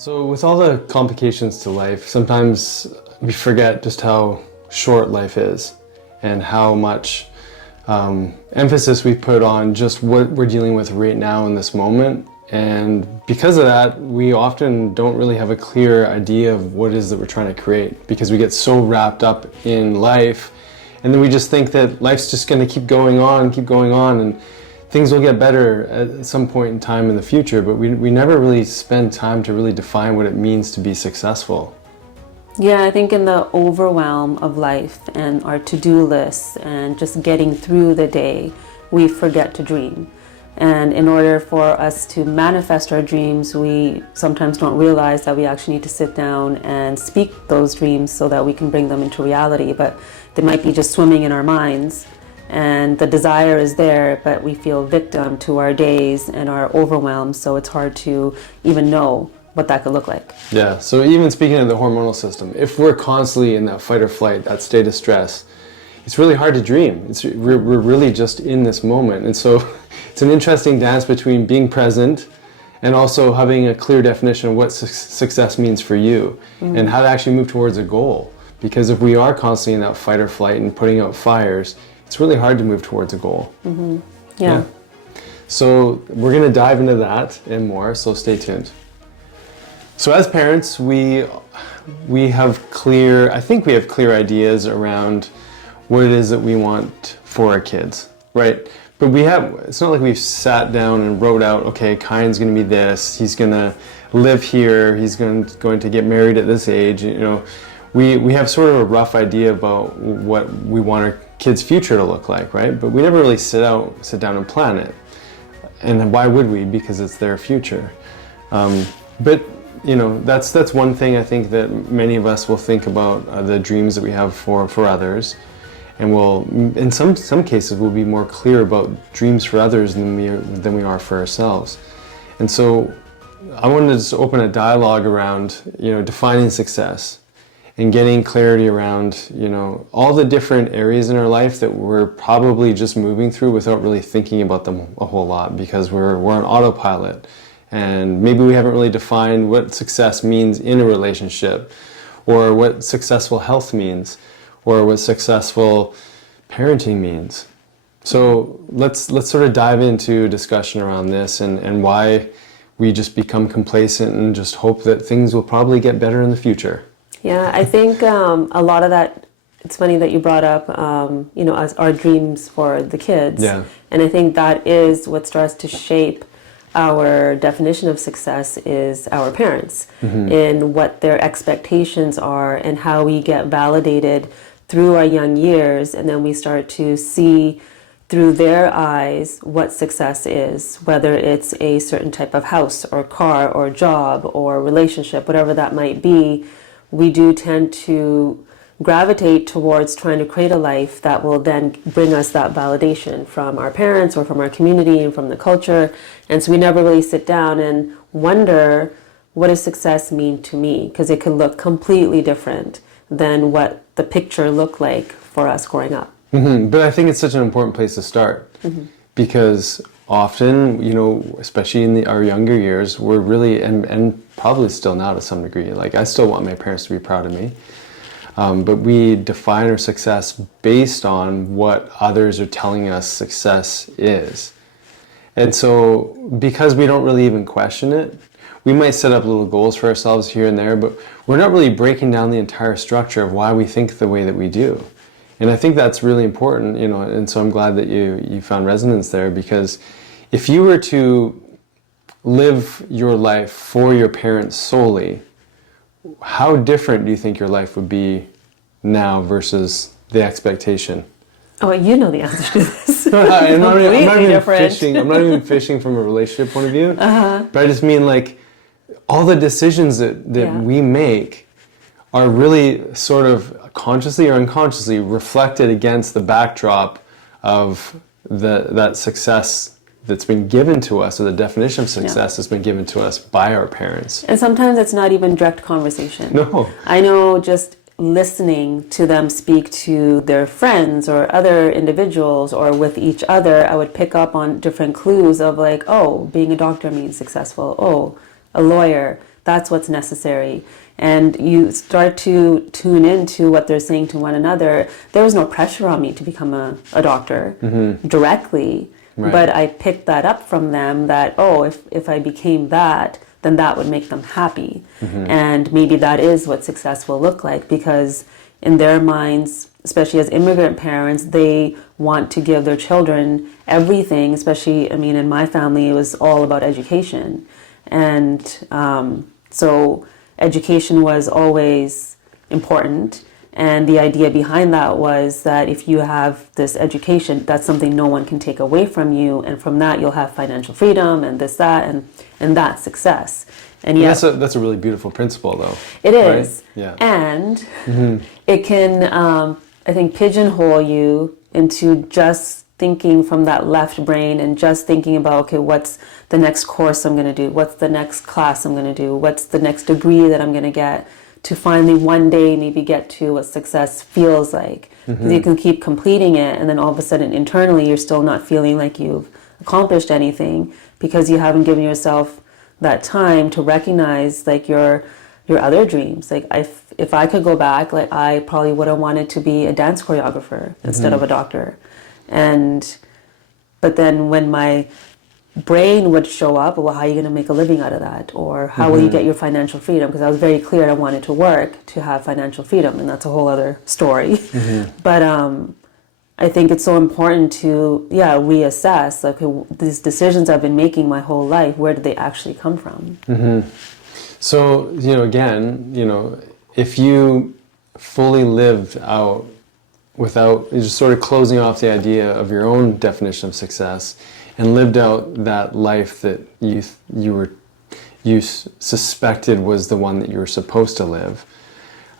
So with all the complications to life, sometimes we forget just how short life is and how much emphasis we put on just what we're dealing with right now in this moment. And because of that, we often don't really have a clear idea of what it is that we're trying to create, because we get so wrapped up in life, and then we just think that life's just going to keep going on, and things will get better at some point in time in the future, but we never really spend time to really define what it means to be successful. Yeah, I think in the overwhelm of life and our to-do lists and just getting through the day, we forget to dream. And in order for us to manifest our dreams, we sometimes don't realize that we actually need to sit down and speak those dreams so that we can bring them into reality. But they might be just swimming in our minds, and the desire is there, but we feel victim to our days and our overwhelm, so it's hard to even know what that could look like. Yeah, so even speaking of the hormonal system, if we're constantly in that fight or flight, that state of stress, it's really hard to dream. We're really just in this moment. And so it's an interesting dance between being present and also having a clear definition of what success means for you and how to actually move towards a goal. Because if we are constantly in that fight or flight and putting out fires, it's really hard to move towards a goal. Yeah. So we're going to dive into that and more, so stay tuned. So as parents, we have clear ideas around what it is that we want for our kids, right? But it's not like we've sat down and wrote out, okay, Kyan's going to be this, he's going to live here, he's going to get married at this age. You know, we have sort of a rough idea about what we want our kids' future to look like, right? But we never really sit down and plan it. And why would we? Because it's their future. But you know, that's one thing I think that many of us will think about, the dreams that we have for others. And we'll, in some cases, we'll be more clear about dreams for others than we are for ourselves. And so I wanted to just open a dialogue around, you know, defining success and getting clarity around, you know, all the different areas in our life that we're probably just moving through without really thinking about them a whole lot, because we're on autopilot. And maybe we haven't really defined what success means in a relationship, or what successful health means, or what successful parenting means. So let's sort of dive into a discussion around this and why we just become complacent and just hope that things will probably get better in the future. Yeah, I think a lot of that, it's funny that you brought up, you know, as our dreams for the kids. Yeah. And I think that is what starts to shape our definition of success is our parents, in what their expectations are and how we get validated through our young years, and then we start to see through their eyes what success is, whether it's a certain type of house or car or job or relationship, whatever that might be. We do tend to gravitate towards trying to create a life that will then bring us that validation from our parents or from our community and from the culture. And so we never really sit down and wonder, what does success mean to me? Because it can look completely different than what the picture looked like for us growing up. But I think it's such an important place to start, because often, you know, especially in our younger years, we're really, and probably still now to some degree, like I still want my parents to be proud of me. But we define our success based on what others are telling us success is. And so because we don't really even question it, we might set up little goals for ourselves here and there, but we're not really breaking down the entire structure of why we think the way that we do. And I think that's really important, you know, and so I'm glad that you found resonance there, because if you were to live your life for your parents solely, how different do you think your life would be now versus the expectation? Oh, you know the answer to this. I'm not even fishing from a relationship point of view, but I just mean, like, all the decisions that we make are really sort of consciously or unconsciously reflected against the backdrop of that success that's been given to us, or the definition of success that's been given to us by our parents. And sometimes it's not even direct conversation. No. I know, just listening to them speak to their friends or other individuals or with each other, I would pick up on different clues of, like, oh, being a doctor means successful. Oh, a lawyer. That's what's necessary. And you start to tune into what they're saying to one another. There was no pressure on me to become a doctor directly, Right. but I picked that up from them that, oh, if I became that, then that would make them happy. And maybe that is what success will look like, because in their minds, especially as immigrant parents, they want to give their children everything, especially, I mean, in my family, it was all about education. And so education was always important. And the idea behind that was that if you have this education, that's something no one can take away from you. And from that, you'll have financial freedom and this, that, and that's success. And And yes, that's a really beautiful principle, though. it is. Right? Yeah. And it can, I think, pigeonhole you into just thinking from that left brain and just thinking about, okay, what's the next course I'm going to do? What's the next class I'm going to do? What's the next degree that I'm going to get to finally one day maybe get to what success feels like? Because you can keep completing it, and then all of a sudden internally you're still not feeling like you've accomplished anything because you haven't given yourself that time to recognize like your other dreams. Like if I could go back, like I probably would have wanted to be a dance choreographer instead of a doctor. But then when my brain would show up, well, how are you going to make a living out of that? Or how will you get your financial freedom? Because I was very clear I wanted to work to have financial freedom, and that's a whole other story. But I think it's so important to, reassess, like, okay, these decisions I've been making my whole life, where did they actually come from? So, again, if you fully lived out without just sort of closing off the idea of your own definition of success and lived out that life that you suspected was the one that you were supposed to live,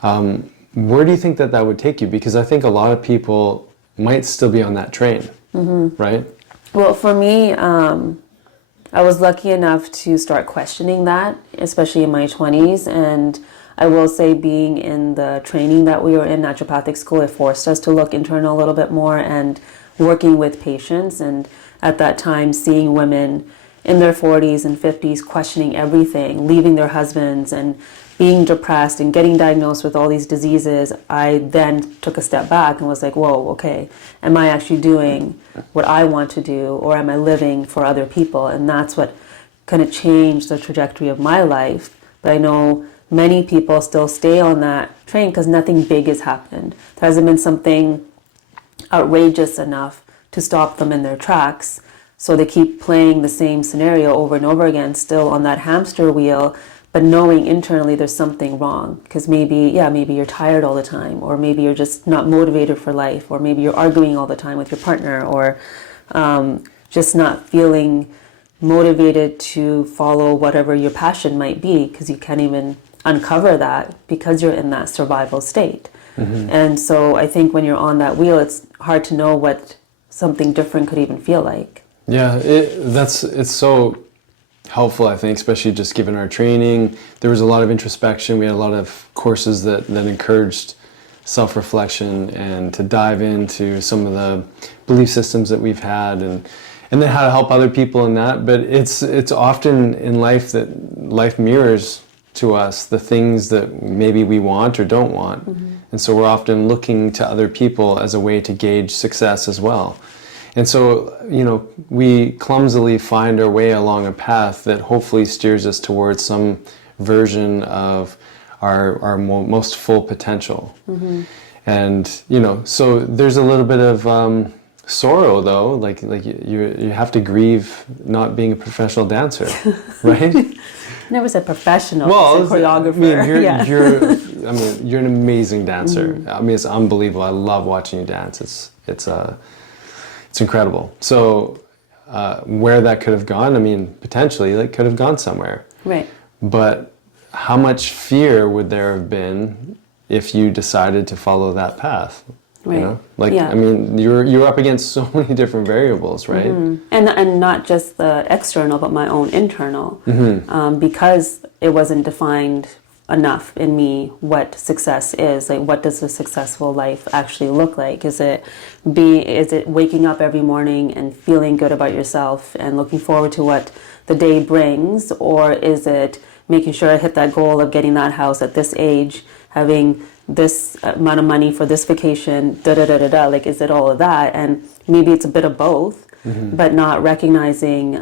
where do you think that would take you? Because I think a lot of people might still be on that train, right? Well, for me, I was lucky enough to start questioning that, especially in my 20s. And I will say, being in the training that we were in, naturopathic school, it forced us to look internal a little bit more, and working with patients. And at that time, seeing women in their 40s and 50s questioning everything, leaving their husbands and being depressed and getting diagnosed with all these diseases, I then took a step back and was like, whoa, okay, am I actually doing what I want to do, or am I living for other people? And that's what kind of changed the trajectory of my life. But I know many people still stay on that train because nothing big has happened. There hasn't been something outrageous enough to stop them in their tracks. So they keep playing the same scenario over and over again, still on that hamster wheel, but knowing internally there's something wrong. Because maybe you're tired all the time, or maybe you're just not motivated for life, or maybe you're arguing all the time with your partner, or just not feeling motivated to follow whatever your passion might be, because you can't even uncover that because you're in that survival state. And so I think when you're on that wheel, it's hard to know what something different could even feel like. Yeah, it's so helpful, I think, especially just given our training. There was a lot of introspection. We had a lot of courses that encouraged self-reflection and to dive into some of the belief systems that we've had, and then how to help other people in that. But it's often in life that life mirrors to us the things that maybe we want or don't want. And so we're often looking to other people as a way to gauge success as well. And so, we clumsily find our way along a path that hopefully steers us towards some version of our most full potential. And, so there's a little bit of sorrow, though, like you have to grieve not being a professional dancer, right? Never said professional, Well, said choreographer. I mean, you're an amazing dancer. I mean, it's unbelievable. I love watching you dance. It's incredible. So where that could have gone, I mean, potentially, it could have gone somewhere. Right. But how much fear would there have been if you decided to follow that path? Right. I mean, you're up against so many different variables, right? And not just the external, but my own internal, because it wasn't defined enough in me what success is. Like, what does a successful life actually look like? Is it waking up every morning and feeling good about yourself and looking forward to what the day brings, or is it making sure I hit that goal of getting that house at this age, having this amount of money for this vacation, da da da da da, like is it all of that? And maybe it's a bit of both, but not recognizing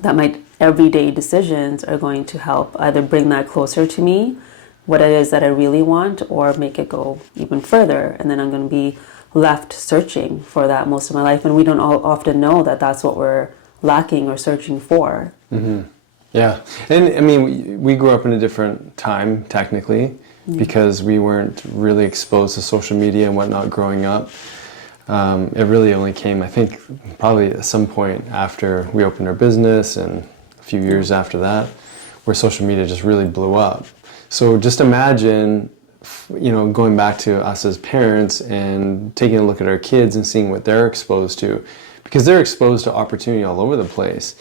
that my everyday decisions are going to help either bring that closer to me, what it is that I really want, or make it go even further. And then I'm going to be left searching for that most of my life. And we don't all often know that that's what we're lacking or searching for. Yeah. And I mean, we grew up in a different time, technically, because we weren't really exposed to social media and whatnot growing up. It really only came, I think, probably at some point after we opened our business and a few years after that, where social media just really blew up. So just imagine, going back to us as parents and taking a look at our kids and seeing what they're exposed to, because they're exposed to opportunity all over the place.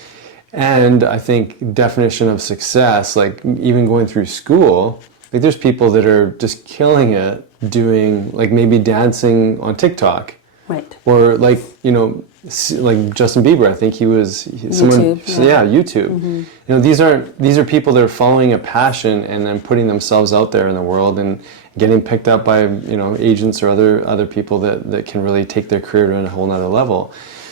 And I think definition of success, like even going through school, like there's people that are just killing it doing like maybe dancing on TikTok. Right. Or like, like Justin Bieber, I think someone, YouTube. These are people that are following a passion and then putting themselves out there in the world and getting picked up by, agents or other people that can really take their career to a whole nother level.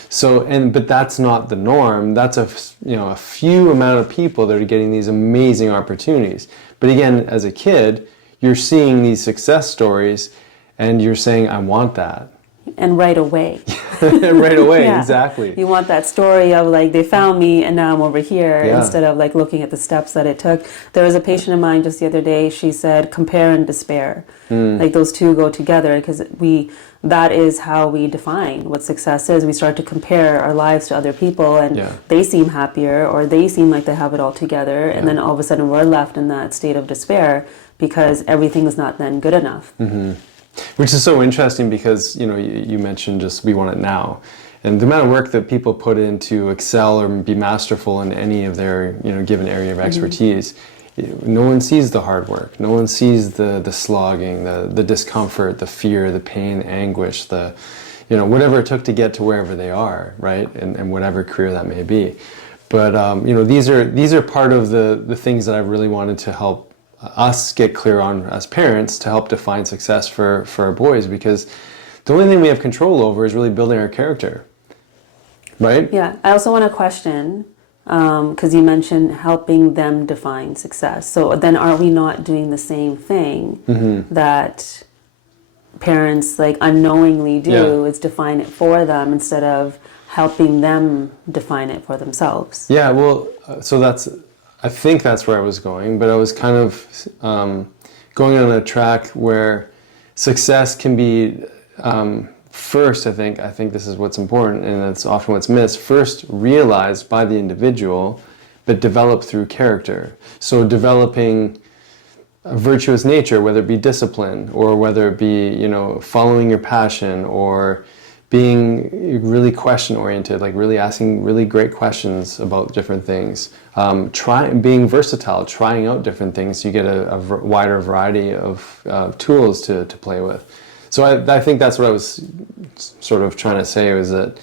So, but that's not the norm. That's a few amount of people that are getting these amazing opportunities. But again, as a kid, you're seeing these success stories and you're saying, I want that. And right away. Right away, yeah. Exactly. You want that story of like, they found me and now I'm over here, instead of like looking at the steps that it took. There was a patient of mine just the other day, she said, compare and despair. Like those two go together, because that is how we define what success is. We start to compare our lives to other people and they seem happier or they seem like they have it all together. And then all of a sudden we're left in that state of despair because everything is not then good enough. Which is so interesting because, you mentioned just we want it now. And the amount of work that people put in to excel or be masterful in any of their, given area of expertise, no one sees the hard work. No one sees the slogging, the discomfort, the fear, the pain, anguish, whatever it took to get to wherever they are, right? And whatever career that may be. But, these are part of the things that I really wanted to help us get clear on as parents to help define success for our boys, because the only thing we have control over is really building our character, right? Yeah. I also want to question, because you mentioned helping them define success. So then are we not doing the same thing that parents like unknowingly do, is define it for them instead of helping them define it for themselves? Yeah, well, I think that's where I was going, but I was kind of going on a track where success can be first, I think this is what's important, and that's often what's missed, first realized by the individual, but developed through character. So developing a virtuous nature, whether it be discipline, or whether it be, following your passion, or being really question-oriented, like really asking really great questions about different things. Being versatile, trying out different things so you get a wider variety of tools to play with. So I think that's what I was sort of trying to say, was that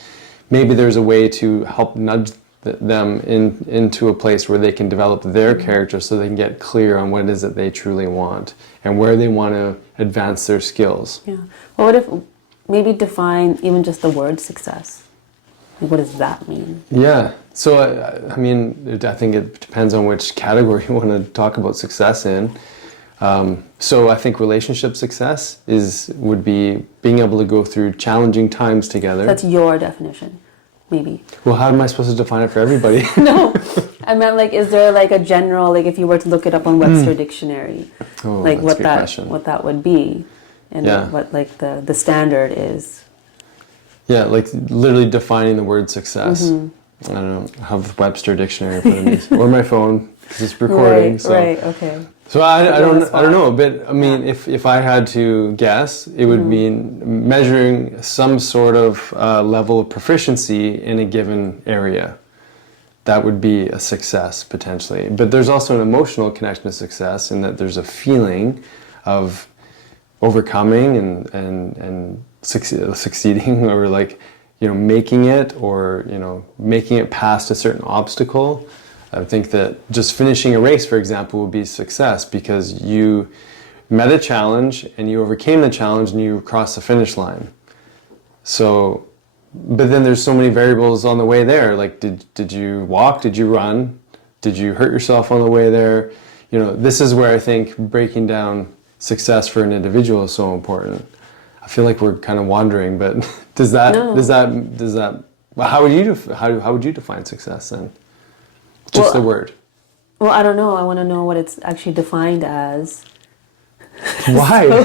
maybe there's a way to help nudge them into a place where they can develop their character so they can get clear on what it is that they truly want and where they want to advance their skills. Yeah. Well, what if maybe define even just the word success? What does that mean? Yeah. So, I think it depends on which category you want to talk about success in. So I think relationship success would be being able to go through challenging times together. That's your definition, maybe. Well, how am I supposed to define it for everybody? No, I meant like, is there like a general, like if you were to look it up on Webster Dictionary, like what that would be, and what like the standard is. Yeah, like literally defining the word success. I don't know, I have the Webster Dictionary in front of me, or my phone, because it's recording. Right, okay. So I don't know, but I mean, if I had to guess, it would mean measuring some sort of level of proficiency in a given area. That would be a success, potentially. But there's also an emotional connection to success in that there's a feeling of overcoming and succeeding, or like, making it, or making it past a certain obstacle. I think that just finishing a race, for example, would be success because you met a challenge and you overcame the challenge and you crossed the finish line. So, but then there's so many variables on the way there. Like, did you walk? Did you run? Did you hurt yourself on the way there? This is where I think breaking down success for an individual is so important. I feel like we're kind of wandering, but how would you define success then? Just the word. Well, I don't know. I want to know what it's actually defined as. Why?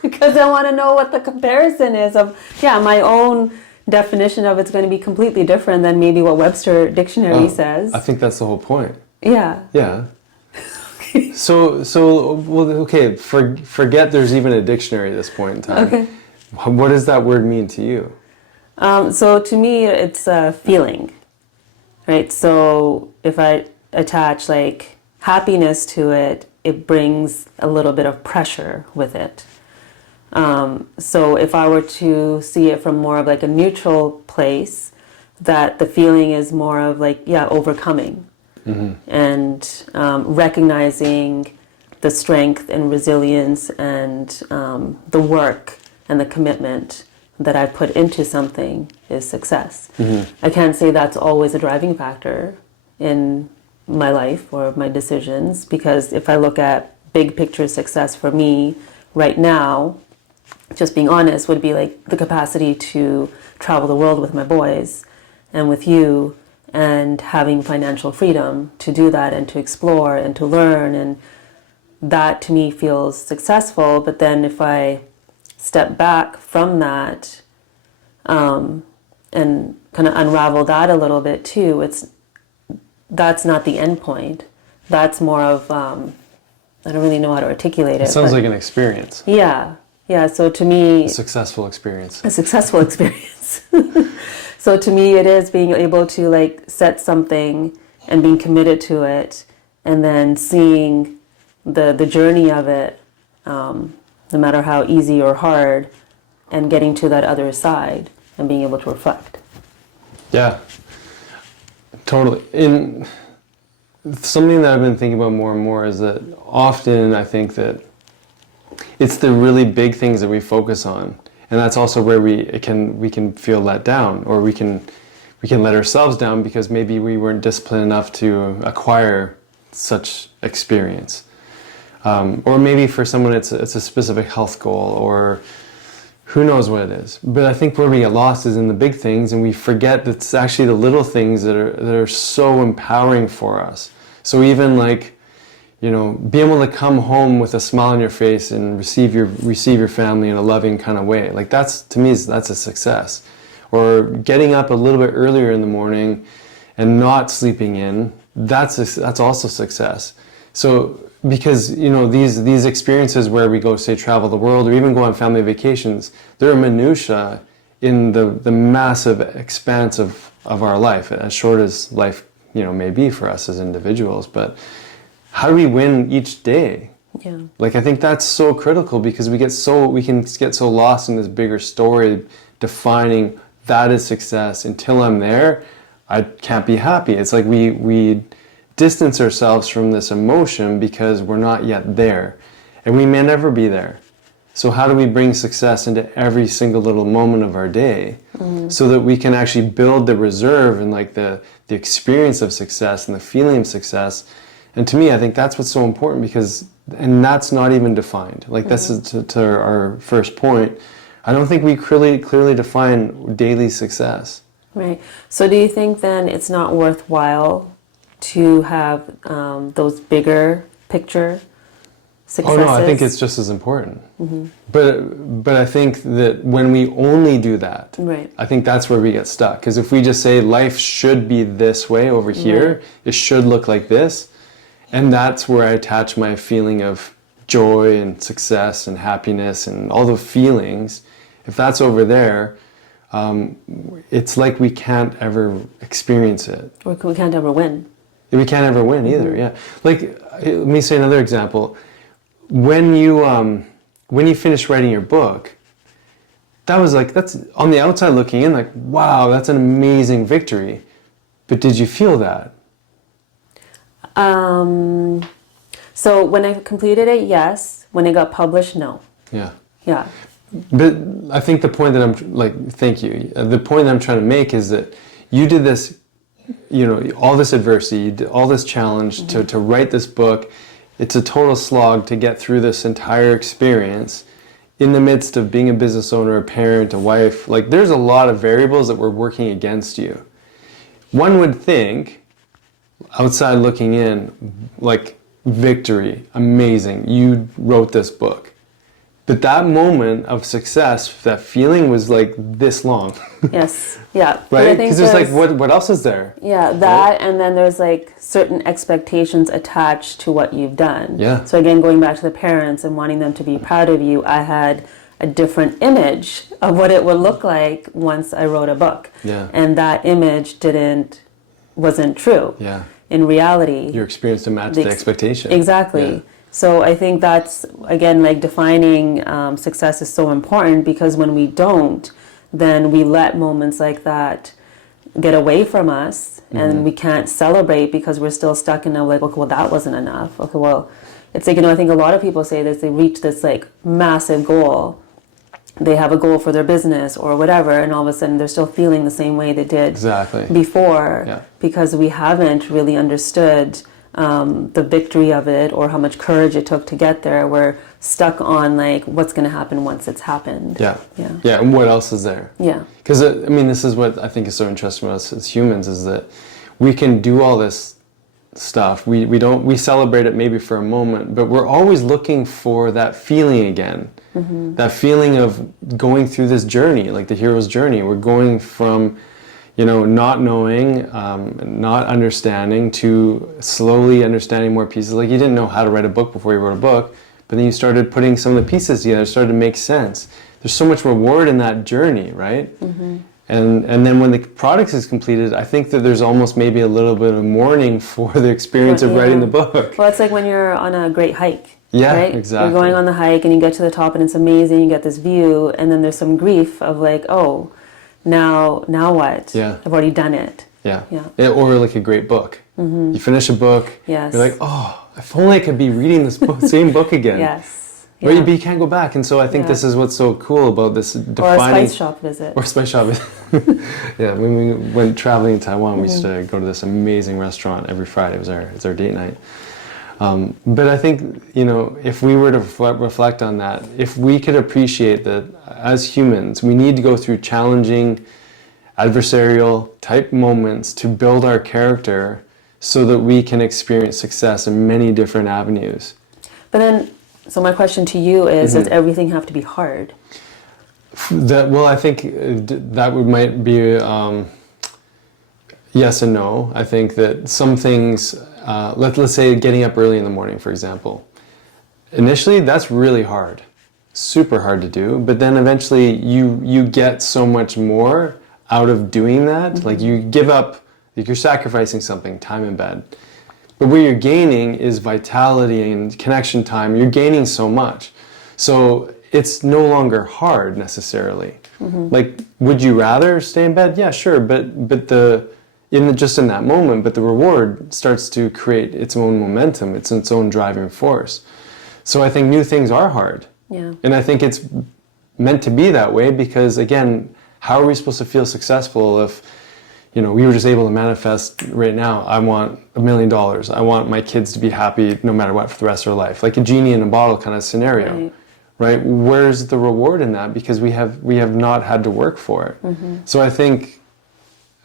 Because I want to know what the comparison is of, my own definition of it's going to be completely different than maybe what Webster Dictionary says. I think that's the whole point. Yeah. Yeah. So well, okay, forget there's even a dictionary at this point in time. Okay. What does that word mean to you? So to me, it's a feeling, right? So if I attach like happiness to it, it brings a little bit of pressure with it. So if I were to see it from more of like a neutral place, that the feeling is more of like, overcoming. Mm-hmm. And recognizing the strength and resilience and the work and the commitment that I put into something is success. Mm-hmm. I can't say that's always a driving factor in my life or my decisions, because if I look at big picture success for me right now, just being honest, would be like the capacity to travel the world with my boys and with you, and having financial freedom to do that and to explore and to learn. And that to me feels successful. But then if I step back from that and kind of unravel that a little bit too, that's not the end point. That's more of, I don't really know how to articulate it. It sounds like an experience. Yeah. So to me, a successful experience. A successful experience. So to me, it is being able to like set something and being committed to it, and then seeing the journey of it, no matter how easy or hard, and getting to that other side and being able to reflect. Yeah, totally. In something that I've been thinking about more and more is that often I think that it's the really big things that we focus on. And that's also where we can feel let down, or we can let ourselves down because maybe we weren't disciplined enough to acquire such experience. Or maybe for someone it's a specific health goal, or who knows what it is. But I think where we get lost is in the big things, and we forget that it's actually the little things that are so empowering for us. So even like, be able to come home with a smile on your face and receive your family in a loving kind of way. Like that's a success. Or getting up a little bit earlier in the morning and not sleeping in, that's also success. So because these experiences where we go, say, travel the world or even go on family vacations, there are minutiae in the massive expanse of our life, as short as life may be for us as individuals. But how do we win each day? Yeah. Like I think that's so critical, because we can get so lost in this bigger story defining that is success. Until I'm there, I can't be happy. It's like we distance ourselves from this emotion because we're not yet there, and we may never be there. So how do we bring success into every single little moment of our day, so that we can actually build the reserve and like the experience of success and the feeling of success? And to me, I think that's what's so important, and that's not even defined. Like this is to our first point. I don't think we clearly define daily success. Right. So do you think then it's not worthwhile to have those bigger picture successes? Oh no, I think it's just as important. Mm-hmm. But I think that when we only do that, right, I think that's where we get stuck. Because if we just say life should be this way over here, it should look like this, and that's where I attach my feeling of joy and success and happiness and all the feelings. If that's over there, it's like we can't ever experience it. Or we can't ever win. We can't ever win either, yeah. Like, let me say another example. When you finish writing your book, that was like, that's on the outside looking in, like, wow, that's an amazing victory. But did you feel that? So when I completed it, yes. When it got published, no. Yeah. Yeah. But I think the point that I'm like, thank you. The point that I'm trying to make is that you did this, you know, all this adversity, you did all this challenge to write this book. It's a total slog to get through this entire experience in the midst of being a business owner, a parent, a wife. Like, there's a lot of variables that were working against you. One would think, outside looking in, like, victory, amazing, you wrote this book. But that moment of success, that feeling was like this long. Yes. Yeah. Right? Because there's like, what else is there? Yeah, that, right? And then there's like certain expectations attached to what you've done. Yeah. So again, going back to the parents and wanting them to be proud of you, I had a different image of what it would look like once I wrote a book. Yeah. And that image wasn't true. Yeah. In reality. Your experience to match the expectation. Exactly. Yeah. So I think that's, again, like defining success is so important, because when we don't, then we let moments like that get away from us, and we can't celebrate because we're still stuck in a like, okay, well, that wasn't enough. Okay, well, it's like, you know, I think a lot of people say this, they reach this like massive goal. They have a goal for their business or whatever, and all of a sudden they're still feeling the same way they did before, because we haven't really understood the victory of it or how much courage it took to get there. We're stuck on like what's going to happen once it's happened. Yeah. And what else is there? Yeah. Because I mean, this is what I think is so interesting about us as humans, is that we can do all this stuff. We celebrate it maybe for a moment, but we're always looking for that feeling again. That feeling of going through this journey, like the hero's journey. We're going from, you know, not knowing, not understanding, to slowly understanding more pieces. Like, you didn't know how to write a book before you wrote a book, but then you started putting some of the pieces together, it started to make sense. There's so much reward in that journey, right? And then when the product is completed, I think that there's almost maybe a little bit of mourning for the experience of writing the book. Well, it's like when you're on a great hike. Yeah, right? Exactly. You're going on the hike and you get to the top and it's amazing, you get this view, and then there's some grief of like, oh, now what? Yeah. I've already done it. Yeah. Or like a great book. You finish a book, you're like, oh, if only I could be reading this book, same book again. Yes. But you can't go back. And so I think this is what's so cool about this defining... Or a spice shop visit. Or a spice shop visit. Yeah, when we went traveling in Taiwan, we used to go to this amazing restaurant every Friday. It was our date night. But I think, you know, if we were to reflect on that, if we could appreciate that as humans, we need to go through challenging, adversarial type moments to build our character so that we can experience success in many different avenues. But then, so my question to you is, does everything have to be hard? Well, I think that might be yes and no. I think that some things, let's say getting up early in the morning, for example. Initially, that's really hard, super hard to do. But then eventually, you get so much more out of doing that. Like, you give up, like, you're sacrificing something, time in bed. But what you're gaining is vitality and connection time. You're gaining so much. So it's no longer hard necessarily. Like, would you rather stay in bed? Yeah, sure. But just in that moment, but the reward starts to create its own momentum. It's its own driving force. So I think new things are hard. Yeah. And I think it's meant to be that way because, again, how are we supposed to feel successful if, you know, we were just able to manifest right now, I want $1 million. I want my kids to be happy no matter what for the rest of their life. Like a genie in a bottle kind of scenario. Right? Where's the reward in that? Because we have not had to work for it. So I think,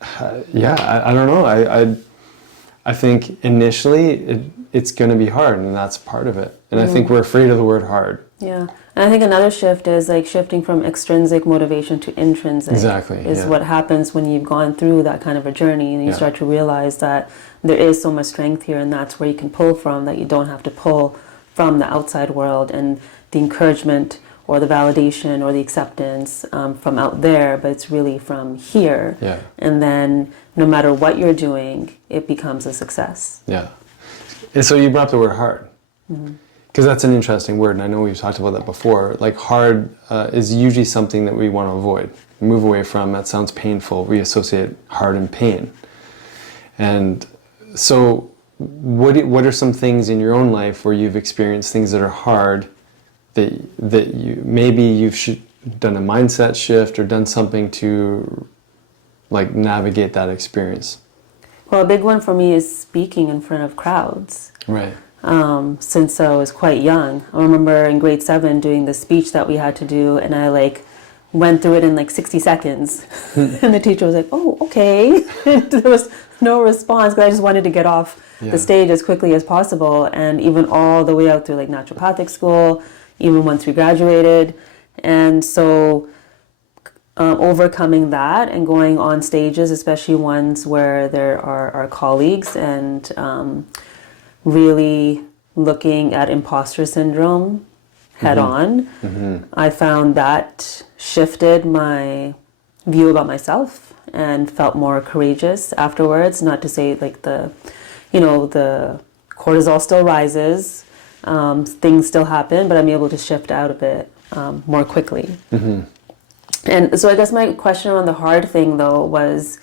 I don't know. I think initially it's going to be hard, and that's part of it. And I think we're afraid of the word hard. Yeah. And I think another shift is like shifting from extrinsic motivation to intrinsic. Exactly. Is what happens when you've gone through that kind of a journey and you start to realize that there is so much strength here, and that's where you can pull from, that you don't have to pull from the outside world and the encouragement or the validation or the acceptance from out there, but it's really from here. Yeah. And then no matter what you're doing, it becomes a success. Yeah. And so you brought up the word hard. Because that's an interesting word, and I know we've talked about that before. Like hard is usually something that we want to avoid, move away from. That sounds painful. We associate hard and pain. And so what are some things in your own life where you've experienced things that are hard, that you maybe you've done a mindset shift or done something to like navigate that experience? Well, a big one for me is speaking in front of crowds. Right. Since I was quite young. I remember in grade 7 doing the speech that we had to do, and I like went through it in like 60 seconds. And the teacher was like, "Oh, okay." And there was no response because I just wanted to get off the stage as quickly as possible. And even all the way out through like naturopathic school, even once we graduated. And so overcoming that and going on stages, especially ones where there are our colleagues, and really looking at imposter syndrome head on, I found that shifted my view about myself and felt more courageous afterwards. Not to say like the cortisol still rises, things still happen, but I'm able to shift out of it more quickly. And so I guess my question around the hard thing though was,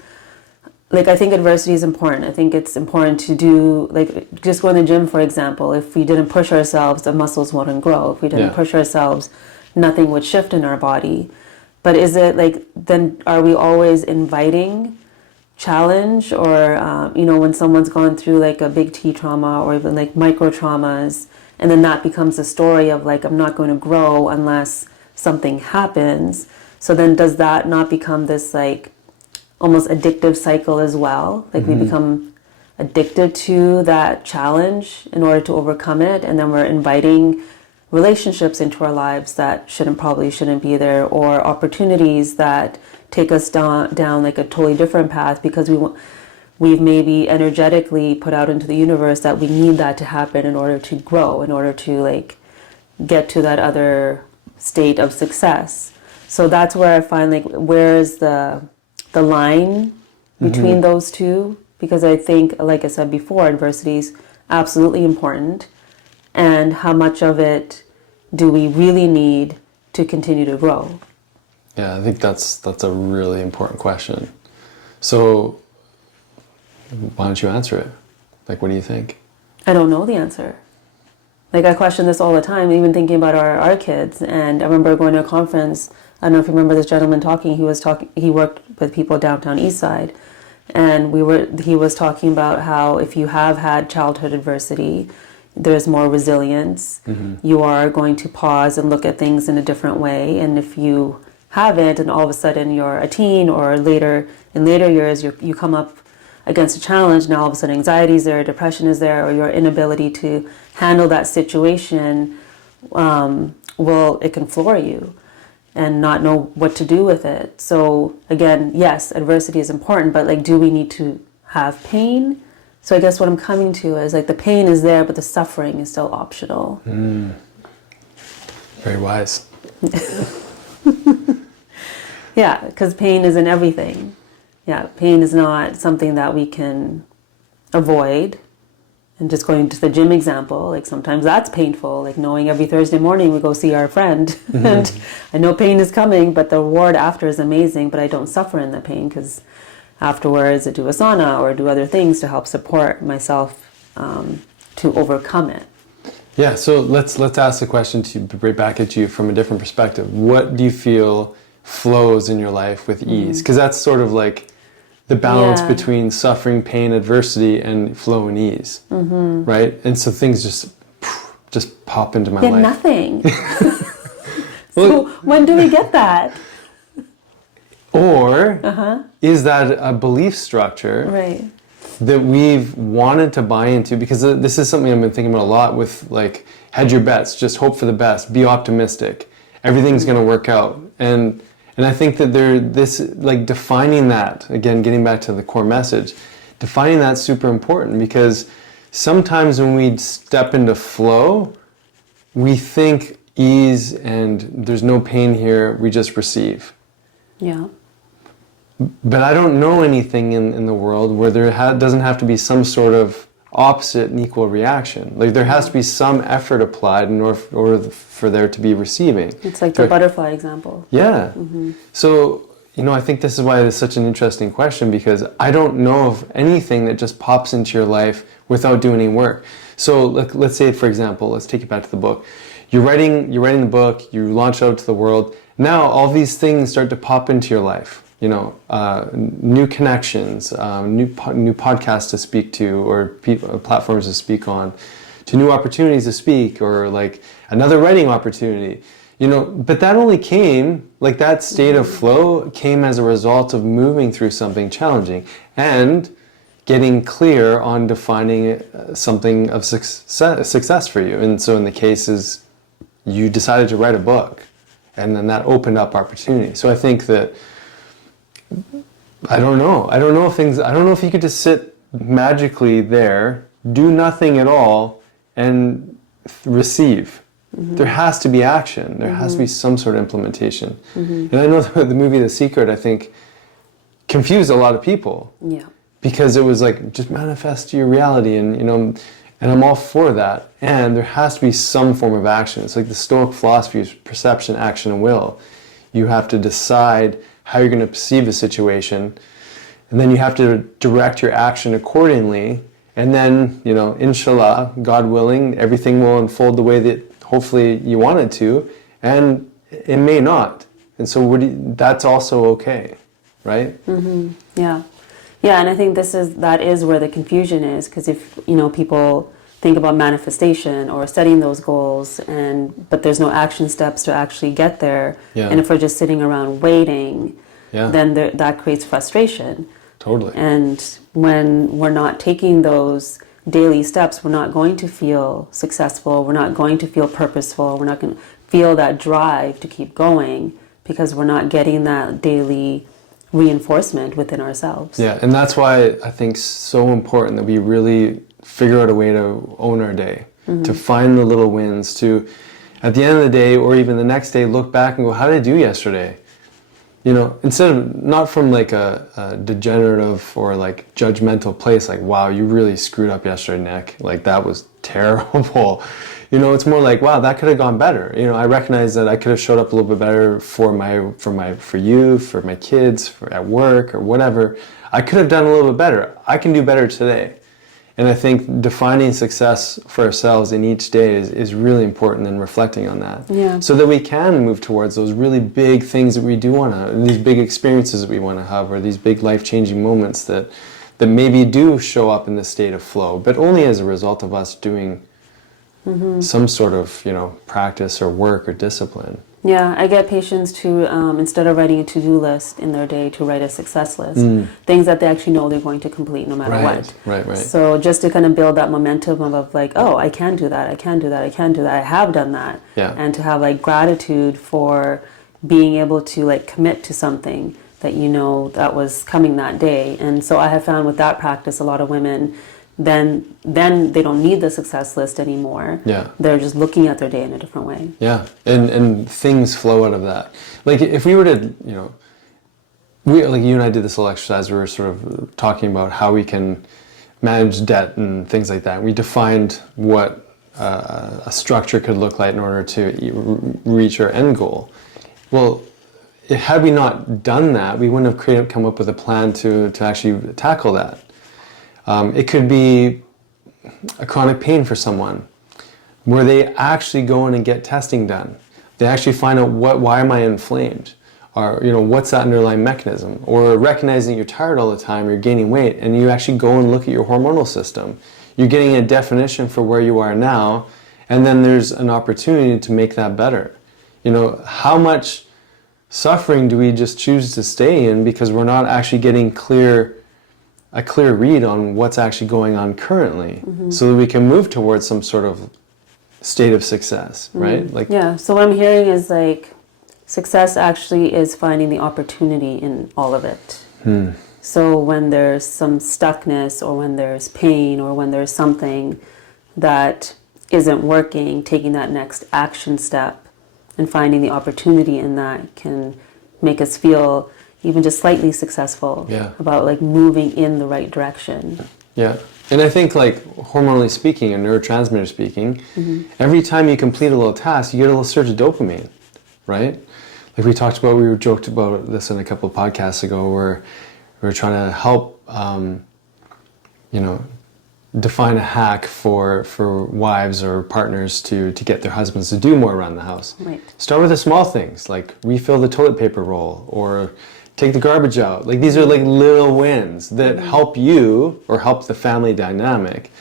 like, I think adversity is important. I think it's important to do, like, just go in the gym, for example. If we didn't push ourselves, the muscles wouldn't grow. If we didn't push ourselves, nothing would shift in our body. But is it like, then are we always inviting challenge? Or, when someone's gone through like a big T trauma or even like micro traumas, and then that becomes a story of like, I'm not going to grow unless something happens. So then does that not become this like, almost addictive cycle as well? Like we become addicted to that challenge in order to overcome it, and then we're inviting relationships into our lives that probably shouldn't be there, or opportunities that take us down like a totally different path because we've maybe energetically put out into the universe that we need that to happen in order to grow, in order to like get to that other state of success. So that's where I find like, where's the line between those two? Because I think, like I said before, adversity is absolutely important. And how much of it do we really need to continue to grow? Yeah, I think that's a really important question. So why don't you answer it? Like, what do you think? I don't know the answer. Like, I question this all the time, even thinking about our kids. And I remember going to a conference. I don't know if you remember this gentleman talking. He worked with people downtown East Side, and he was talking about how if you have had childhood adversity, there's more resilience. You are going to pause and look at things in a different way. And if you haven't, and all of a sudden you're a teen, or in later years you come up against a challenge, now all of a sudden anxiety is there, depression is there, or your inability to handle that situation, it can floor you and not know what to do with it. So again, yes, adversity is important, but like, do we need to have pain? So I guess what I'm coming to is like, the pain is there, but the suffering is still optional. Very wise. Yeah, because pain is in everything. Yeah, pain is not something that we can avoid. And just going to the gym example, like sometimes that's painful, like knowing every Thursday morning we go see our friend. And I know pain is coming, but the reward after is amazing, but I don't suffer in the pain because afterwards I do a sauna or do other things to help support myself to overcome it. Yeah, so let's ask the question to right back at you from a different perspective. What do you feel flows in your life with ease? Because that's sort of like the balance between suffering, pain, adversity, and flow and ease, right? And so things just pop into my life. Nothing. So when do we get that? Or is that a belief structure that we've wanted to buy into? Because this is something I've been thinking about a lot with, like, hedge your bets, just hope for the best, be optimistic, everything's going to work out. And I think that defining that, again, getting back to the core message, defining that's super important, because sometimes when we step into flow, we think ease and there's no pain here, we just receive. Yeah. But I don't know anything in the world where there doesn't have to be some sort of opposite and equal reaction. Like there has to be some effort applied in order for there to be receiving. It's like the butterfly example. Yeah. So, I think this is why it's such an interesting question, because I don't know of anything that just pops into your life without doing any work. So let's say, for example, let's take it back to the book. You're writing the book, you launch out to the world. Now all these things start to pop into your life. New connections, new podcasts to speak to, or platforms to speak on, to new opportunities to speak, or like another writing opportunity. But that only came, like that state of flow came as a result of moving through something challenging and getting clear on defining something of success for you. And so in the cases, you decided to write a book, and then that opened up opportunity. So I think that, I don't know if you could just sit magically there, do nothing at all, and receive. There has to be action. There has to be some sort of implementation. And I know the movie The Secret, I think, confused a lot of people. Yeah. Because it was like, just manifest your reality, and and I'm all for that. And there has to be some form of action. It's like the Stoic philosophy is perception, action, and will. You have to decide how you're going to perceive a situation, and then you have to direct your action accordingly. And then, inshallah, God willing, everything will unfold the way that hopefully you want it to, and it may not. And so that's also okay, right? Yeah. Yeah, and I think that is where the confusion is, because if, people think about manifestation or setting those goals, but there's no action steps to actually get there, and if we're just sitting around waiting, then that creates frustration. Totally. And when we're not taking those daily steps, we're not going to feel successful, we're not going to feel purposeful, we're not going to feel that drive to keep going, because we're not getting that daily reinforcement within ourselves. Yeah, and that's why I think it's so important that we really figure out a way to own our day, to find the little wins, to, at the end of the day, or even the next day, look back and go, how did I do yesterday? Instead of, not from like a degenerative or like judgmental place, like, wow, you really screwed up yesterday, Nick. Like, that was terrible. It's more like, wow, that could have gone better. I recognize that I could have showed up a little bit better for you, for my kids, at work or whatever. I could have done a little bit better. I can do better today. And I think defining success for ourselves in each day is really important, and reflecting on that. Yeah. So that we can move towards those really big things that we do want to, these big experiences that we want to have, or these big life-changing moments that maybe do show up in this state of flow, but only as a result of us doing some sort of, practice or work or discipline. Yeah, I get patients to, instead of writing a to-do list in their day, to write a success list. Things that they actually know they're going to complete no matter what. Right. So just to kind of build that momentum of like, oh, I can do that, I can do that, I can do that, I have done that. Yeah. And to have like gratitude for being able to like commit to something that that was coming that day. And so I have found with that practice, a lot of women, then they don't need the success list anymore. Yeah. They're just looking at their day in a different way. Yeah, and things flow out of that. Like if we were to, like you and I did this little exercise, we were sort of talking about how we can manage debt and things like that. We defined what a structure could look like in order to reach our end goal. Well, had we not done that, we wouldn't have come up with a plan to actually tackle that. It could be a chronic pain for someone, where they actually go in and get testing done. They actually find out why am I inflamed, or what's that underlying mechanism, or recognizing you're tired all the time, you're gaining weight, and you actually go and look at your hormonal system. You're getting a definition for where you are now, and then there's an opportunity to make that better. How much suffering do we just choose to stay in because we're not actually getting a clear read on what's actually going on currently, so that we can move towards some sort of state of success, right? Yeah, so what I'm hearing is like success actually is finding the opportunity in all of it. So when there's some stuckness, or when there's pain, or when there's something that isn't working, taking that next action step and finding the opportunity in that can make us feel even just slightly successful about like moving in the right direction. Yeah. And I think, like, hormonally speaking and neurotransmitter speaking, every time you complete a little task, you get a little surge of dopamine, right? Like we were joked about this in a couple of podcasts ago, where we were trying to help, define a hack for wives or partners to get their husbands to do more around the house. Right. Start with the small things, like refill the toilet paper roll or take the garbage out. Like, these are like little wins that help you or help the family dynamic.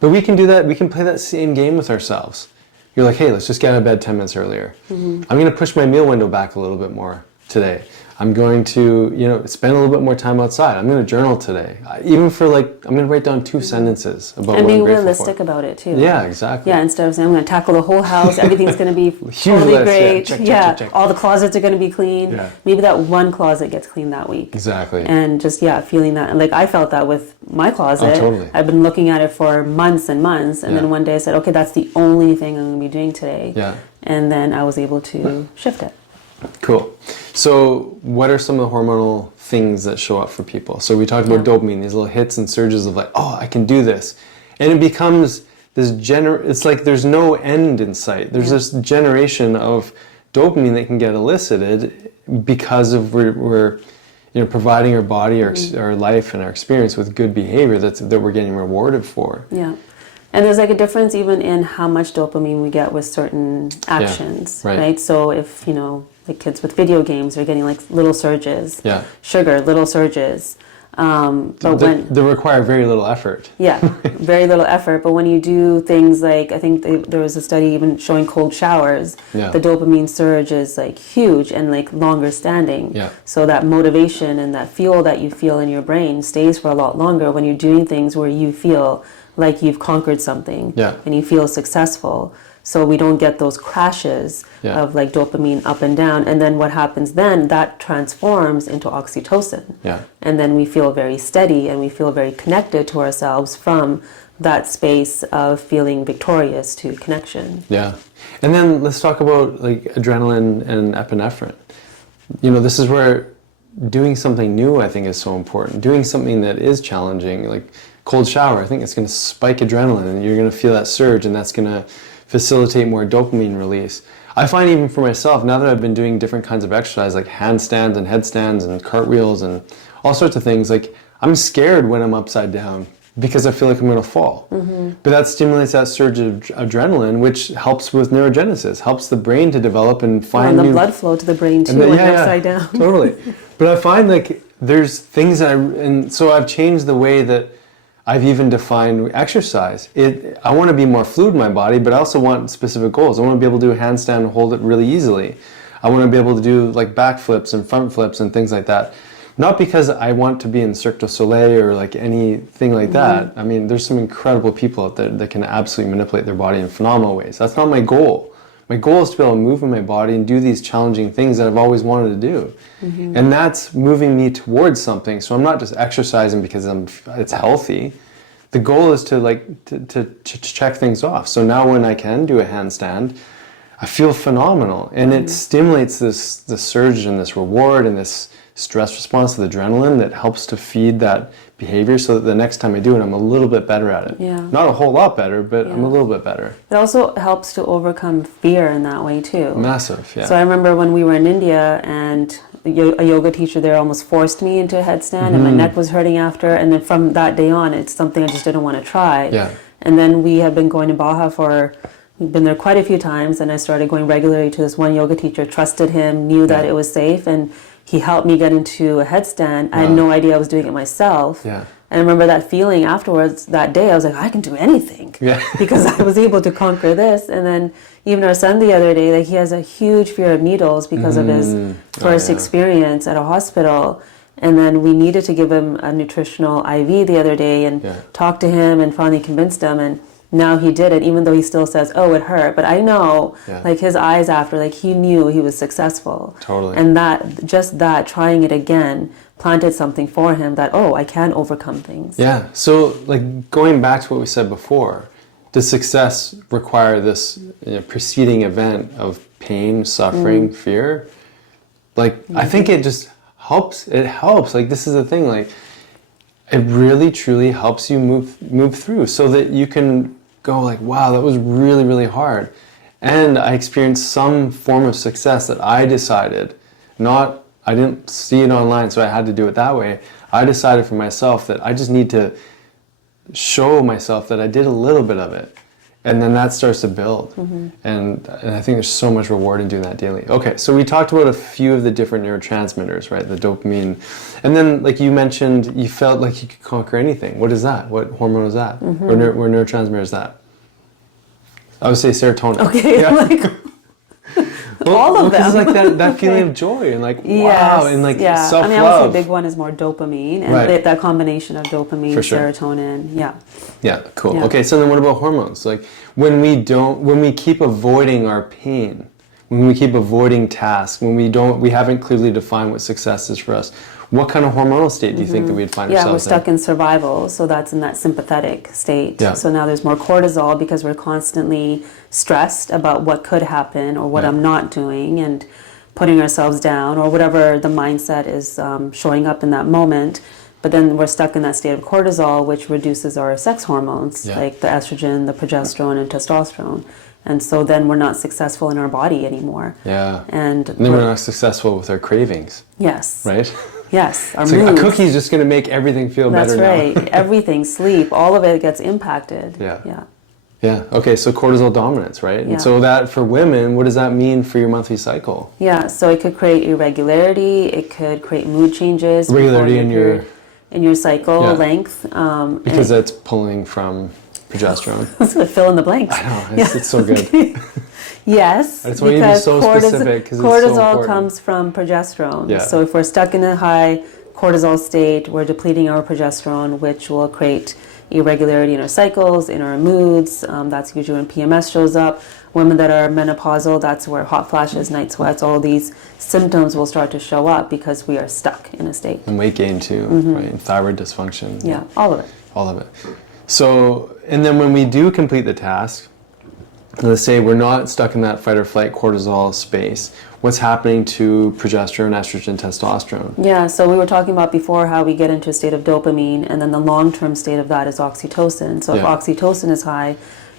But we can do that, we can play that same game with ourselves. You're like, hey, let's just get out of bed 10 minutes earlier. I'm going to push my meal window back a little bit more today. I'm going to, spend a little bit more time outside. I'm going to journal today. Even for I'm going to write down 2 sentences about And what being I'm grateful realistic for. about it too. Yeah, exactly. Yeah, instead of saying I'm going to tackle the whole house, everything's going to be totally list, great. yeah. Check, check. All the closets are going to be clean. Yeah. Maybe that one closet gets cleaned that week. Exactly. And just feeling that. And like I felt that with my closet. Oh, totally. I've been looking at it for months and months, and Yeah. then one day I said, okay, that's the only thing I'm going to be doing today. Yeah. And then I was able to shift it. Cool. So what are some of the hormonal things that show up for people? So we talked about dopamine, these little hits and surges of like, oh, I can do this. And it becomes this it's like there's no end in sight. There's this generation of dopamine that can get elicited because of we're providing our body, our life and our experience with good behavior that we're getting rewarded for. Yeah. And there's like a difference even in how much dopamine we get with certain actions, right? So if, like kids with video games are getting like little surges, sugar, little surges. But they require very little effort. Yeah, very little effort. But when you do things like, I think there was a study even showing cold showers, the dopamine surge is like huge and like longer standing. Yeah. So that motivation and that fuel that you feel in your brain stays for a lot longer when you're doing things where you feel like you've conquered something and you feel successful. So we don't get those crashes of like dopamine up and down. And then what happens then, that transforms into oxytocin. Yeah. And then we feel very steady and we feel very connected to ourselves from that space of feeling victorious to connection. Yeah. And then let's talk about like adrenaline and epinephrine. This is where doing something new, I think, is so important. Doing something that is challenging, like cold shower, I think it's going to spike adrenaline and you're going to feel that surge, and that's going to facilitate more dopamine release. I find even for myself, now that I've been doing different kinds of exercise like handstands and headstands and cartwheels and all sorts of things, like I'm scared when I'm upside down because I feel like I'm going to fall. But that stimulates that surge of adrenaline, which helps with neurogenesis, helps the brain to develop and find the new blood flow to the brain too when you're upside down. Totally. But I find like there's things and so I've changed the way that I've even defined exercise. I want to be more fluid in my body, but I also want specific goals. I want to be able to do a handstand and hold it really easily. I want to be able to do like back flips and front flips and things like that. Not because I want to be in Cirque du Soleil or like anything like that. I mean, there's some incredible people out there that can absolutely manipulate their body in phenomenal ways. That's not my goal. My goal is to be able to move in my body and do these challenging things that I've always wanted to do. And that's moving me towards something. So I'm not just exercising because it's healthy. The goal is to check things off. So now when I can do a handstand, I feel phenomenal. And it stimulates this surge and this reward and this stress response to the adrenaline that helps to feed that behavior so that the next time I do it, I'm a little bit better at it. Yeah. Not a whole lot better, but I'm a little bit better. It also helps to overcome fear in that way too. Massive, yeah. So I remember when we were in India and a yoga teacher there almost forced me into a headstand and my neck was hurting after, and then from that day on it's something I just didn't want to try. Yeah. And then we had been going to Baja we've been there quite a few times, and I started going regularly to this one yoga teacher, trusted him, knew that it was safe, and he helped me get into a headstand. I had no idea I was doing it myself. Yeah. And I remember that feeling afterwards, that day, I was like, I can do anything. Yeah. Because I was able to conquer this. And then even our son the other day, like he has a huge fear of needles because of his first experience at a hospital. And then we needed to give him a nutritional IV the other day and talk to him and finally convinced him. And now he did it, even though he still says, oh, it hurt. But I know, like his eyes after, like he knew he was successful. Totally. And that, trying it again, planted something for him that, oh, I can overcome things. Yeah. So like going back to what we said before, does success require this preceding event of pain, suffering, fear? Like, I think it just helps. It helps. Like, this is the thing. Like, it really truly helps you move through, so that you can go like, wow, that was really, really hard. And I experienced some form of success that I decided, I didn't see it online, so I had to do it that way. I decided for myself that I just need to show myself that I did a little bit of it. And then that starts to build. And I think there's so much reward in doing that daily. Okay, so we talked about a few of the different neurotransmitters, right? The dopamine. And then, like you mentioned, you felt like you could conquer anything. What is that? What hormone is that? What neurotransmitter is that? I would say serotonin. Okay, Yeah. like all of them. It's like that feeling of joy and like, wow, and like self-love. I mean, I would say big one is more dopamine, and Right. that combination of dopamine, For sure. serotonin, Yeah, cool. Yeah. Okay, so then what about hormones? Like when we keep avoiding our pain, when we keep avoiding tasks, when we haven't clearly defined what success is for us, what kind of hormonal state do you think that we'd find Yeah, we're ourselves stuck in survival, so that's in that sympathetic state. Yeah. So now there's more cortisol because we're constantly stressed about what could happen or what Yeah. I'm not doing, and putting ourselves down or whatever the mindset is showing up in that moment. But then we're stuck in that state of cortisol, which reduces our sex hormones, Yeah. like the estrogen, the progesterone, and testosterone. And so then we're not successful in our body anymore. Yeah. And And then we're not successful with our cravings, yes. right? Yes. Our It's like a moods. cookie's just going to make everything feel That's better right. now. Everything, sleep, all of it gets impacted. Yeah. Yeah. Yeah. Okay, so cortisol dominance, right? Yeah. And so that for women, what does that mean for your monthly cycle? Yeah. So it could create irregularity. It could create mood changes. before Irregularity in your- period- in your cycle Yeah. length. Because that's pulling from progesterone. Let's fill in the blanks. I know, it's so good. Yes, I just want you to be because so specific, 'cause it's so cortisol important. comes from progesterone. Yeah. So if we're stuck in a high cortisol state, we're depleting our progesterone, which will create irregularity in our cycles, in our moods. That's usually when PMS shows up. Women that are menopausal, that's where hot flashes, night sweats, all these symptoms will start to show up because we are stuck in a state. And weight gain too, right? And thyroid dysfunction. Yeah, all of it. All of it. So, and then when we do complete the task, let's say we're not stuck in that fight or flight cortisol space, what's happening to progesterone, estrogen, testosterone? Yeah, so we were talking about before how we get into a state of dopamine, and then the long-term state of that is oxytocin. So if Yeah. oxytocin is high,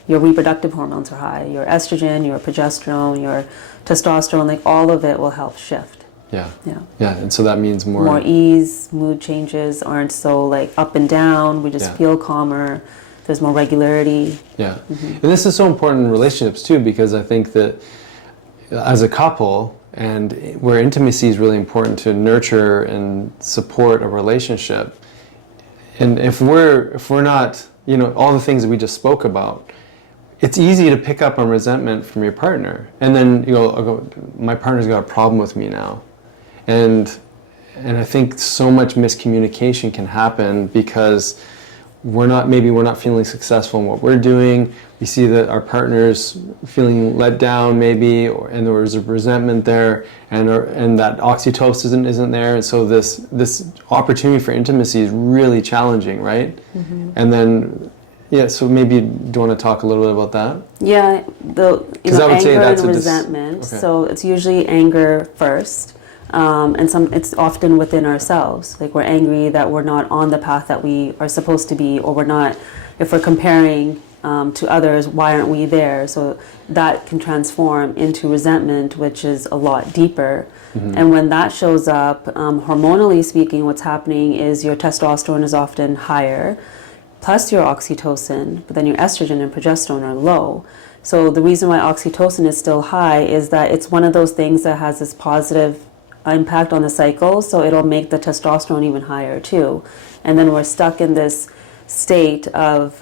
your reproductive hormones are high. Your estrogen, your progesterone, your testosterone, like all of it will help shift. Yeah. Yeah. Yeah, and so that means More ease, mood changes aren't so like up and down. We just Yeah. feel calmer. There's more regularity. Yeah. And this is so important in relationships too, because I think that as a couple, and where intimacy is really important to nurture and support a relationship, and if we're not, all the things that we just spoke about, it's easy to pick up on resentment from your partner, and then my partner's got a problem with me now, and I think so much miscommunication can happen because we're not feeling successful in what we're doing. We see that our partner's feeling let down maybe, and there was a resentment there, and that oxytocin isn't there, and so this opportunity for intimacy is really challenging, right? And then, so maybe do you want to talk a little bit about that? Yeah, I would say anger that's and a resentment. okay. So it's usually anger first. And it's often within ourselves. Like we're angry that we're not on the path that we are supposed to be, or we're not, if we're comparing to others, why aren't we there? So that can transform into resentment, which is a lot deeper. And when that shows up, hormonally speaking, what's happening is your testosterone is often higher, plus your oxytocin, but then your estrogen and progesterone are low. So the reason why oxytocin is still high is that it's one of those things that has this positive impact on the cycle, so it'll make the testosterone even higher too. And then we're stuck in this state of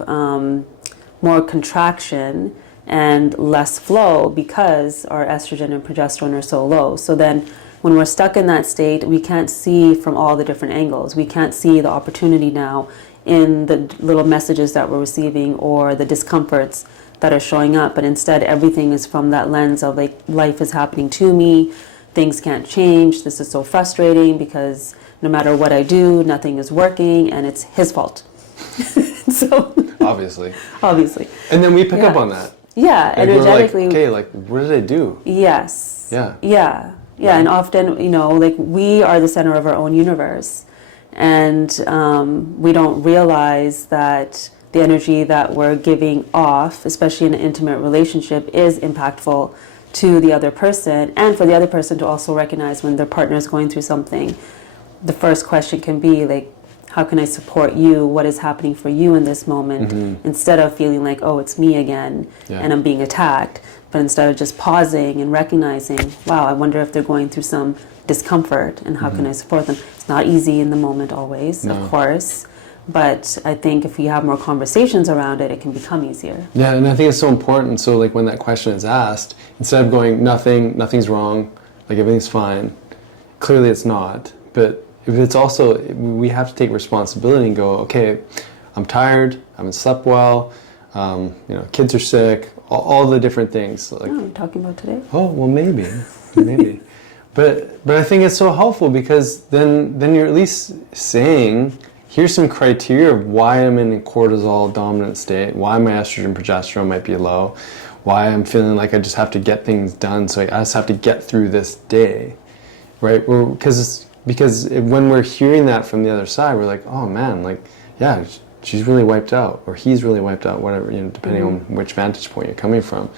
more contraction and less flow because our estrogen and progesterone are so low. So then when we're stuck in that state, we can't see from all the different angles. We can't see the opportunity now in the little messages that we're receiving or the discomforts that are showing up, but instead everything is from that lens of like, life is happening to me, things can't change, this is so frustrating because no matter what I do, nothing is working and it's his fault. So Obviously. And then we pick up on that. Yeah, Like, energetically. we're like, okay, what did I do? Yes. Yeah. Yeah. Yeah, and often, like we are the center of our own universe. And we don't realize that the energy that we're giving off, especially in an intimate relationship, is impactful to the other person, and for the other person to also recognize when their partner is going through something. The first question can be like, how can I support you? What is happening for you in this moment? Instead of feeling like, oh, it's me again and I'm being attacked. But instead of just pausing and recognizing, wow, I wonder if they're going through some discomfort and how can I support them? It's not easy in the moment always, of course. But I think if we have more conversations around it, it can become easier. Yeah, and I think it's so important. So like when that question is asked, instead of going, nothing's wrong, like everything's fine, clearly it's not. But if it's also, we have to take responsibility and go, okay, I'm tired, I haven't slept well, kids are sick, all the different things. Like, Oh, you're talking about today? oh, well, maybe. But I think it's so helpful because then you're at least saying, here's some criteria of why I'm in a cortisol dominant state, why my estrogen progesterone might be low, why I'm feeling like I just have to get things done, so I just have to get through this day, right? Because when we're hearing that from the other side, we're like, oh man, like, yeah, she's really wiped out, or he's really wiped out, whatever, depending on which vantage point you're coming from.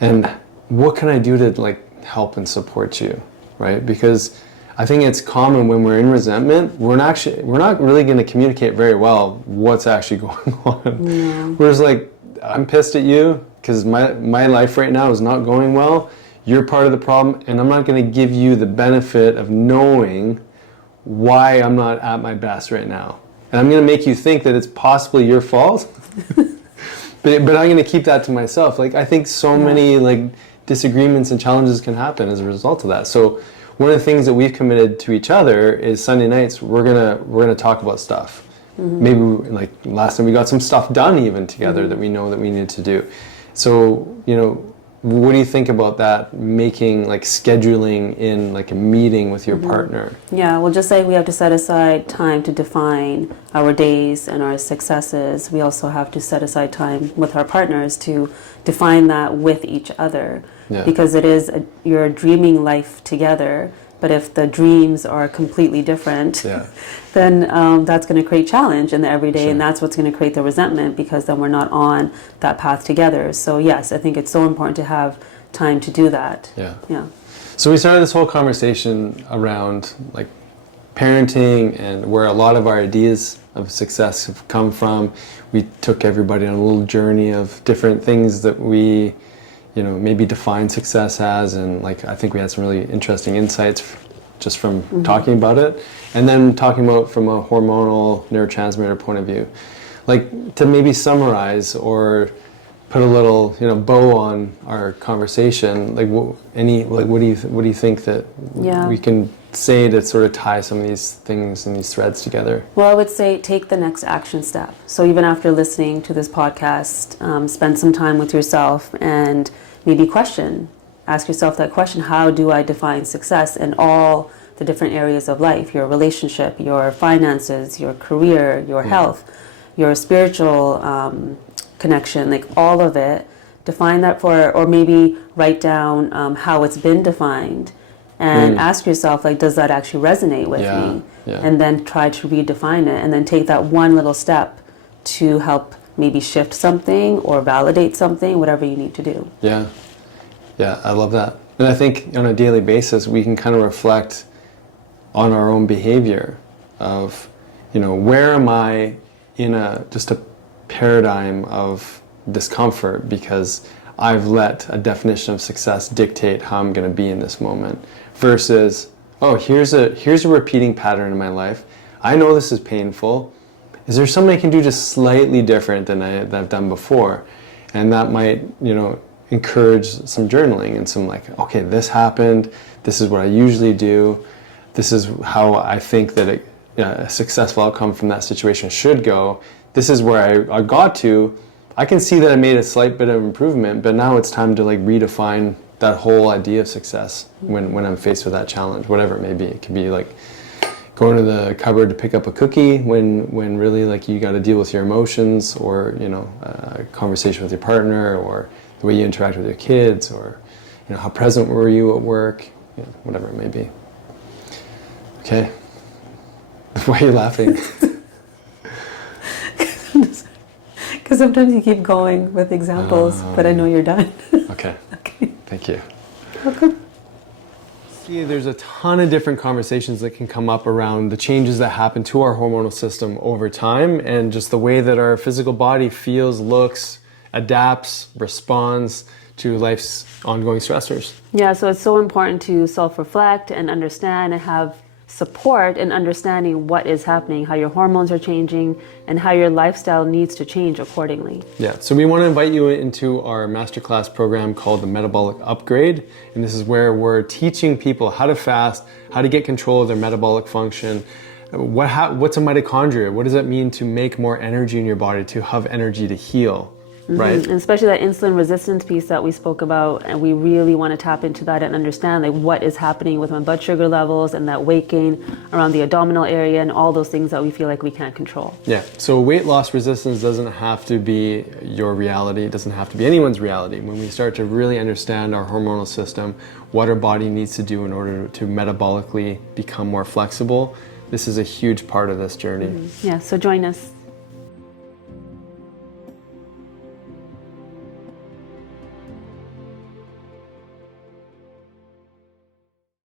And what can I do to like help and support you, right? Because I think it's common when we're in resentment, we're not really going to communicate very well what's actually going on. Yeah. Whereas like, I'm pissed at you because my life right now is not going well. You're part of the problem, and I'm not going to give you the benefit of knowing why I'm not at my best right now. And I'm going to make you think that it's possibly your fault. but I'm going to keep that to myself. Like, I think so many like disagreements and challenges can happen as a result of that. So one of the things that we've committed to each other is Sunday nights we're gonna talk about stuff. Maybe like last time we got some stuff done even together that we know that we need to do. So what do you think about that? Making like scheduling in like a meeting with your partner. Yeah, well, just like we have to set aside time to define our days and our successes, we also have to set aside time with our partners to define that with each other. Yeah. Because it is you're dreaming life together, but if the dreams are completely different, then that's going to create challenge in the everyday, and that's what's going to create the resentment, because then we're not on that path together. So yes, I think it's so important to have time to do that. Yeah. So we started this whole conversation around like parenting and where a lot of our ideas of success have come from. We took everybody on a little journey of different things that we maybe define success as, and like I think we had some really interesting insights just from talking about it, and then talking about from a hormonal neurotransmitter point of view. Like, to maybe summarize or put a little bow on our conversation, like what do you think that we can say to sort of tie some of these things and these threads together? Well, I would say take the next action step. So even after listening to this podcast, spend some time with yourself and maybe ask yourself that question: how do I define success in all the different areas of life? Your relationship, your finances, your career, your health, your spiritual connection, like all of it. Define that or maybe write down how it's been defined, and ask yourself, like, does that actually resonate with me? And then try to redefine it, and then take that one little step to help maybe shift something or validate something, whatever you need to do. Yeah, I love that. And I think on a daily basis, we can kind of reflect on our own behavior of, where am I in just a paradigm of discomfort because I've let a definition of success dictate how I'm going to be in this moment, versus, oh, here's a repeating pattern in my life. I know this is painful. Is there something I can do just slightly different than I've done before? And that might, encourage some journaling and some like, okay, this happened. This is what I usually do. This is how I think that a successful outcome from that situation should go. This is where I got to. I can see that I made a slight bit of improvement, but now it's time to like redefine that whole idea of success when I'm faced with that challenge, whatever it may be. It could be like going to the cupboard to pick up a cookie when really like you got to deal with your emotions, or a conversation with your partner, or the way you interact with your kids, or how present were you at work, whatever it may be. Okay. Why are you laughing? Because sometimes you keep going with examples, but I know you're done. Okay. Okay. Thank you. Welcome. See, there's a ton of different conversations that can come up around the changes that happen to our hormonal system over time and just the way that our physical body feels, looks, adapts, responds to life's ongoing stressors. Yeah, so it's so important to self-reflect and understand and have support in understanding what is happening, how your hormones are changing, and how your lifestyle needs to change accordingly. Yeah, so we want to invite you into our masterclass program called the Metabolic Upgrade. And this is where we're teaching people how to fast, how to get control of their metabolic function. What's a mitochondria? What does it mean to make more energy in your body, to have energy to heal? Right? And especially that insulin resistance piece that we spoke about, and we really want to tap into that and understand like what is happening with my blood sugar levels and that weight gain around the abdominal area and all those things that we feel like we can't control. Yeah, so weight loss resistance doesn't have to be your reality. It doesn't have to be anyone's reality. When we start to really understand our hormonal system, what our body needs to do in order to metabolically become more flexible, this is a huge part of this journey. Yeah, so join us.